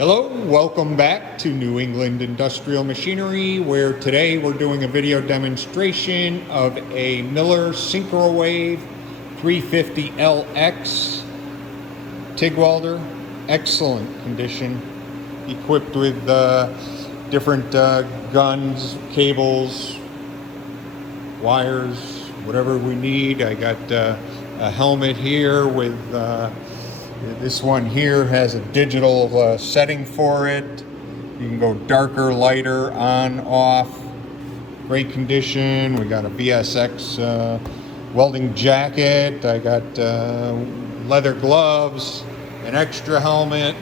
Hello, welcome back to New England Industrial Machinery, where today we're doing a video demonstration of a Miller Syncrowave 350LX TIG welder. Excellent condition, equipped with different guns, cables, wires, whatever we need. I got a helmet here with this one here has a digital setting for it. You can go darker, lighter, on, off. Great condition. We got a BSX Welding Jacket. I got leather gloves, an extra helmet,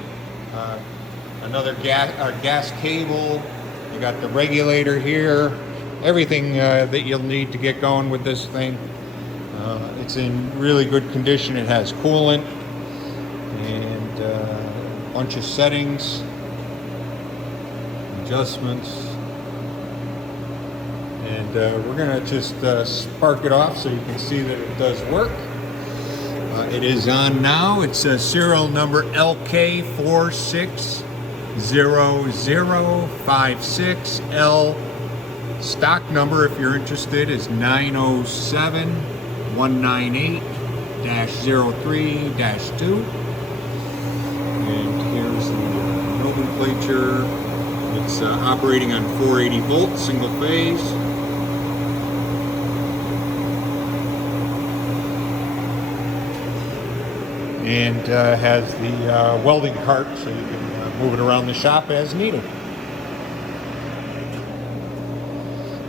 another gas cable. You got the regulator here. Everything that you'll need to get going with this thing. It's in really good condition. It has coolant and a bunch of settings, adjustments, and we're gonna just spark it off so you can see that it does work. It is on now. It's serial number LK460056L. Stock number, if you're interested, is 907198-03-2. And here's the nomenclature. It's operating on 480 volts, single phase. And has the welding cart, so you can move it around the shop as needed.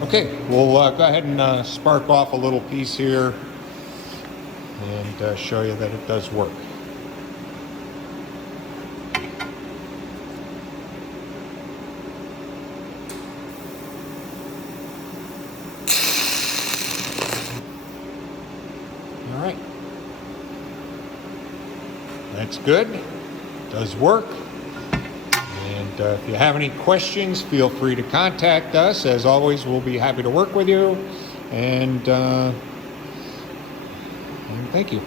Okay, we'll go ahead and spark off a little piece here and show you that it does work. All right, that's good, does work. And if you have any questions, feel free to contact us. As always, we'll be happy to work with you. And thank you.